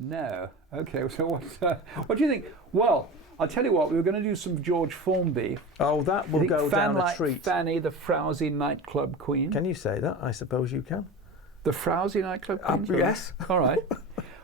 No. Okay, so what do you think? Well, I'll tell you what, we were going to do some George Formby. Oh, that will go down a like treat. Fanny, the frowsy nightclub queen. Can you say that? I suppose you can. The frowsy nightclub queen? Yes. All right.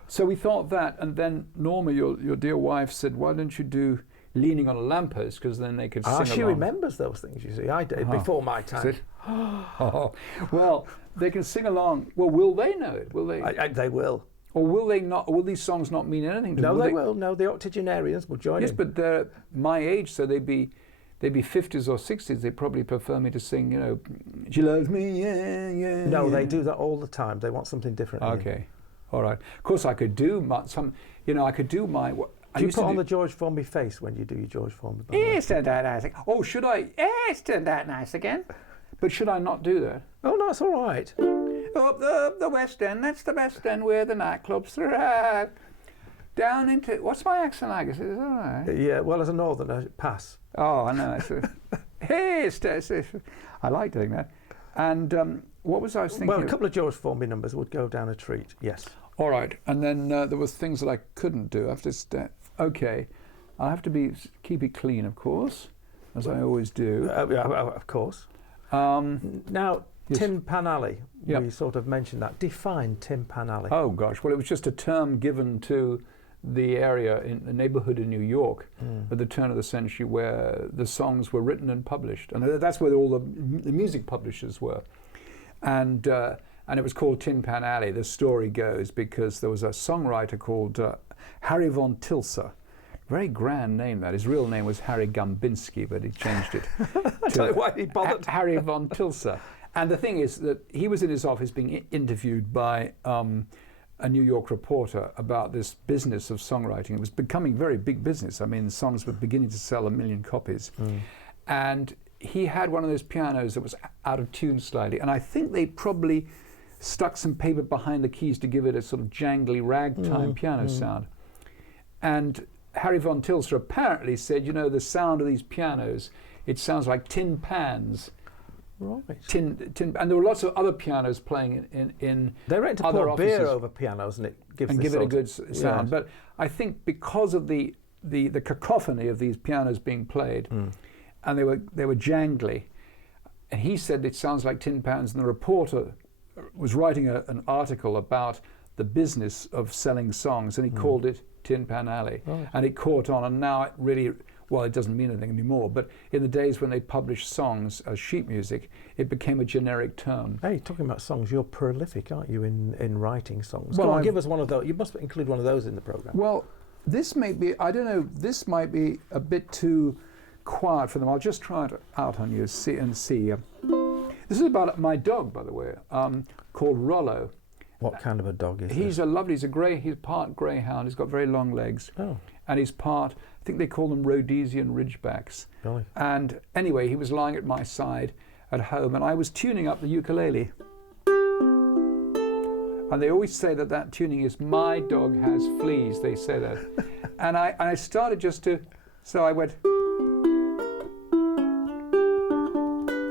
So we thought that, and then Norma, your dear wife, said, why don't you do Leaning on a Lamppost, because then they could sing along. She remembers those things, you see. I did, before my time. Oh. Well, they can sing along. Well, will they know it? Will they? They will. Or will they not? Will these songs not mean anything to them? No, they will. No, the octogenarians will join in. Yes, but they're my age, so they'd be 50s or 60s. They probably prefer me to sing, you know, she loves me, yeah, yeah. No, they do that all the time. They want something different. Okay, all right. Of course, I could do I could do my. Do you put on the George Formby face when you do your George Formby? Yes, turned out nice. Oh, should I? Yes, turned out nice again. But should I not do that? Oh no, it's all right. Up the West End, that's the West End where the nightclubs thrive. Down into, what's my accent like? Is it all right? Yeah, well, as a northerner, pass. Oh, I know. Hey, I like doing that. And what was I thinking? Well, a couple of George Formby numbers would go down a treat, yes. All right, and then there was things that I couldn't do. I have to okay, I have to keep it clean, of course, as I always do. Of course. Now, yes. Tin Pan Alley, yep. We sort of mentioned that. Define Tin Pan Alley. Oh gosh, well it was just a term given to the area in the neighborhood in New York at the turn of the century where the songs were written and published. And that's where all the music publishers were. And it was called Tin Pan Alley, the story goes, because there was a songwriter called Harry von Tilser. Very grand name that. His real name was Harry Gambinski, but he changed it I don't know why he bothered. Harry von Tilser. And the thing is that he was in his office being interviewed by a New York reporter about this business of songwriting. It was becoming very big business. I mean, the songs were beginning to sell 1 million copies. And he had one of those pianos that was out of tune slightly. And I think they probably stuck some paper behind the keys to give it a sort of jangly ragtime piano sound. And Harry von Tilser apparently said, you know, the sound of these pianos, it sounds like tin pans. Right. Tin, and there were lots of other pianos playing in They went to other pour offices beer over pianos and it gives and this give it a sort good of, sound. yes. But I think because of the cacophony of these pianos being played, and they were jangly, and he said it sounds like tin pans, and the reporter was writing an article about the business of selling songs, and he called it Tin Pan Alley. Right. And it caught on, and now it really, well, it doesn't mean anything anymore, but in the days when they published songs as sheet music, it became a generic term. Hey, talking about songs, you're prolific, aren't you, in writing songs? Well, Go on, give us one of those. You must include one of those in the programme. Well, this may be, I don't know, this might be a bit too quiet for them. I'll just try it out on you see. This is about my dog, by the way, called Rollo. What kind of a dog is He's he's part greyhound. He's got very long legs. Oh. And he's part, I think they call them Rhodesian Ridgebacks. Really? And anyway, he was lying at my side at home, and I was tuning up the ukulele. And they always say that tuning is "my dog has fleas." They say that, and I started so I went,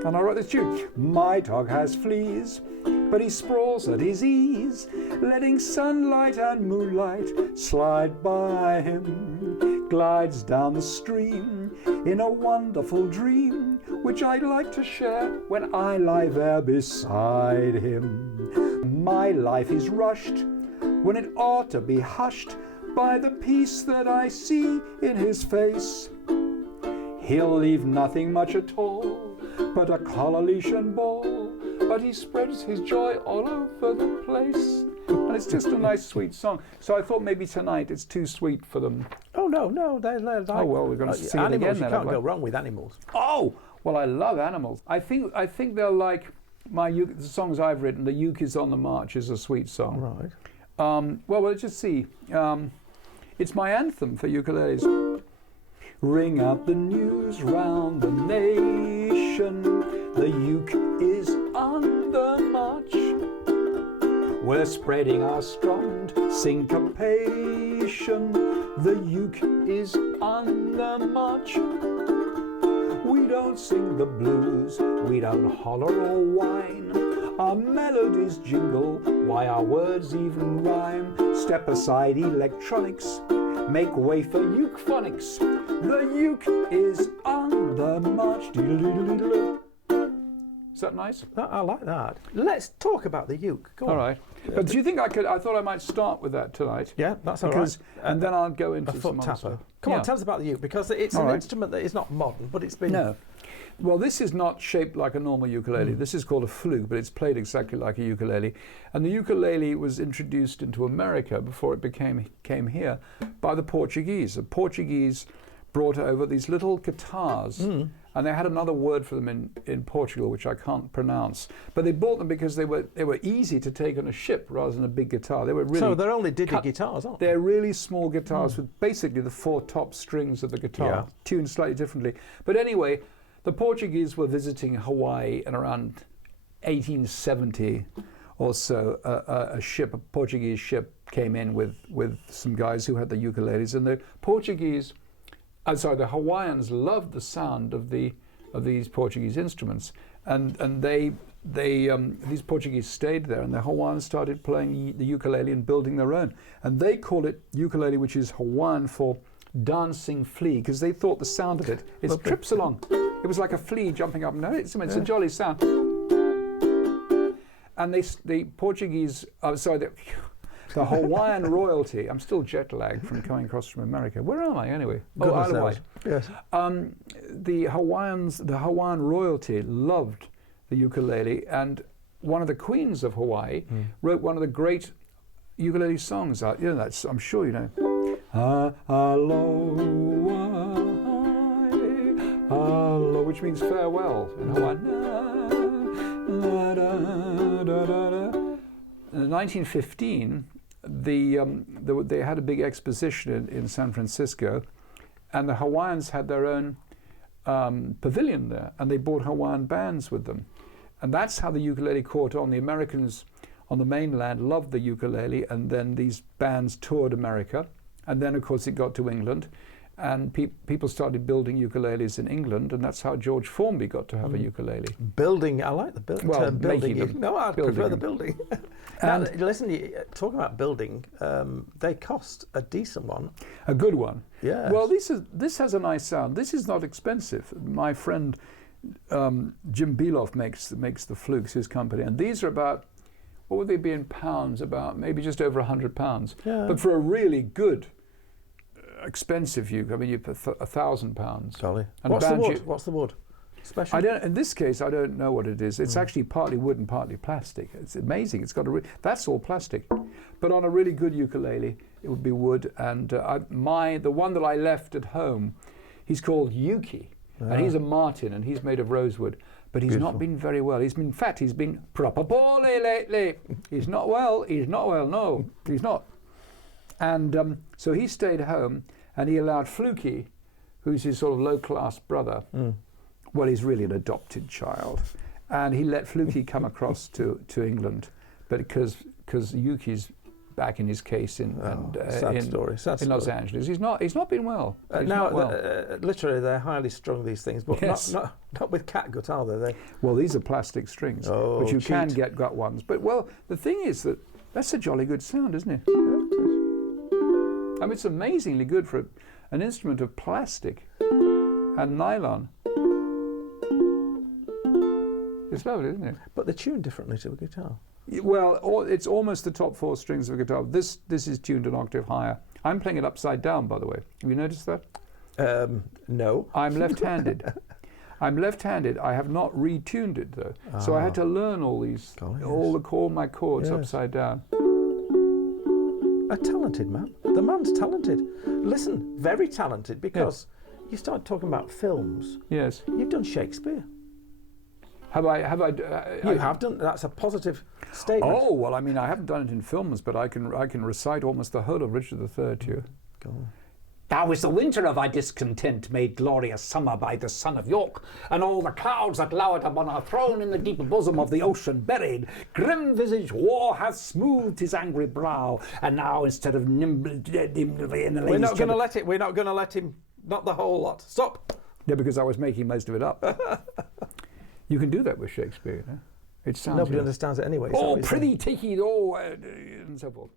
and I wrote this tune: "My dog has fleas, but he sprawls at his ease, letting sunlight and moonlight slide by him, glides down the stream in a wonderful dream, which I'd like to share when I lie there beside him. My life is rushed when it ought to be hushed by the peace that I see in his face. He'll leave nothing much at all but a collar leash and ball, but he spreads his joy all over the place." And it's just a nice, sweet song. So I thought maybe tonight it's too sweet for them. Oh, no, they're like... Oh, well, we're going to sing it again animals, then. you can't go wrong with animals. Oh, well, I love animals. I think they'll like the songs I've written. The Uke is on the March is a sweet song. Right. Well, let's just see. It's my anthem for ukuleles. Ring out the news round the nation, the uke is on the march. We're spreading our strummed syncopation, the uke is on the march. We don't sing the blues, we don't holler or whine, our melodies jingle, why our words even rhyme. Step aside electronics, make way for euphonics. The uke is on the march. Is that nice? I like that. Let's talk about the uke. Go on. All right. But do you think I thought I might start with that tonight. Yeah, that's all right. And then I'll go into a some foot other tapper. stuff. Come on, tell us about the uke, because it's an instrument that is not modern, but it's been... No. Well, this is not shaped like a normal ukulele. This is called a flute, but it's played exactly like a ukulele. And the ukulele was introduced into America before it came here by the Portuguese. The Portuguese brought over these little guitars, and they had another word for them in Portugal, which I can't pronounce. But they bought them because they were easy to take on a ship rather than a big guitar. They were really... So they're only diddy guitars, aren't they? They're really small guitars with basically the 4 top strings of the guitar, tuned slightly differently. But anyway, the Portuguese were visiting Hawaii in around 1870 or so. A Portuguese ship came in with some guys who had the ukuleles, and the Hawaiians loved the sound of these Portuguese instruments, and these Portuguese stayed there, and the Hawaiians started playing the ukulele and building their own, and they call it ukulele, which is Hawaiian for dancing flea, because they thought the sound of it trips along. It was like a flea jumping up and down. It's a jolly sound. And the Portuguese, the Hawaiian royalty. I'm still jet lagged from coming across from America. Where am I anyway? Oh, Isle of Wight. Yes. The Hawaiian royalty loved the ukulele, and one of the queens of Hawaii wrote one of the great ukulele songs out. You know that, I'm sure you know. Aloha, which means farewell in Hawaiian. In 1915, they had a big exposition in San Francisco, and the Hawaiians had their own pavilion there, and they brought Hawaiian bands with them. And that's how the ukulele caught on. The Americans on the mainland loved the ukulele, and then these bands toured America. And then, of course, it got to England, and people started building ukuleles in England, and that's how George Formby got to have a ukulele. Building, I like the term building. No, I prefer the building. Now, listen, talking about building, they cost a decent one. A good one. Yeah. Well, this has a nice sound. This is not expensive. My friend Jim Beloff makes the flukes, his company, and these are about, what would they be in pounds? About maybe just over £100. Yeah. But for a really good, expensive uke, I mean, you put £1,000. Golly. And What's the wood? Special? In this case, I don't know what it is. It's actually partly wood and partly plastic. It's amazing. It's got that's all plastic. But on a really good ukulele, it would be wood. And the one that I left at home, he's called Yuki, and he's a martin, and he's made of rosewood. But he's not been very well. He's been proper poorly lately. He's not well. No, he's not. And so he stayed home, and he allowed Fluky, who's his sort of low-class brother. Well, he's really an adopted child, and he let Fluky come across to England, but because Yuki's back in his case in Los Angeles, he's not been well. Literally, they're highly strung, these things, but not with catgut, are they? Well, these are plastic strings, but you can get gut ones. But the thing is that's a jolly good sound, isn't it? Yeah, it is. I mean, it's amazingly good for an instrument of plastic and nylon. It's lovely, isn't it? But they're tuned differently to a guitar. Well, it's almost the top 4 strings of a guitar. This is tuned an octave higher. I'm playing it upside down, by the way. Have you noticed that? No. I'm left-handed. I have not retuned it though, so I had to learn all my chords upside down. A talented man. The man's talented. Listen, very talented, because you started talking about films. Yes. You've done Shakespeare. Have I? You have done. That's a positive statement. Oh well, I mean, I haven't done it in films, but I can recite almost the whole of Richard III to you. Go on. Now is the winter of our discontent made glorious summer by the son of York, and all the clouds that lowered upon our throne in the deep bosom of the ocean buried. Grim-visaged war hath smoothed his angry brow, and now instead of nimble... We're not going to let him, not the whole lot. Stop. Yeah, because I was making most of it up. You can do that with Shakespeare, you know? It sounds Nobody good. understands it anyway. Oh, prithee take it, and so forth.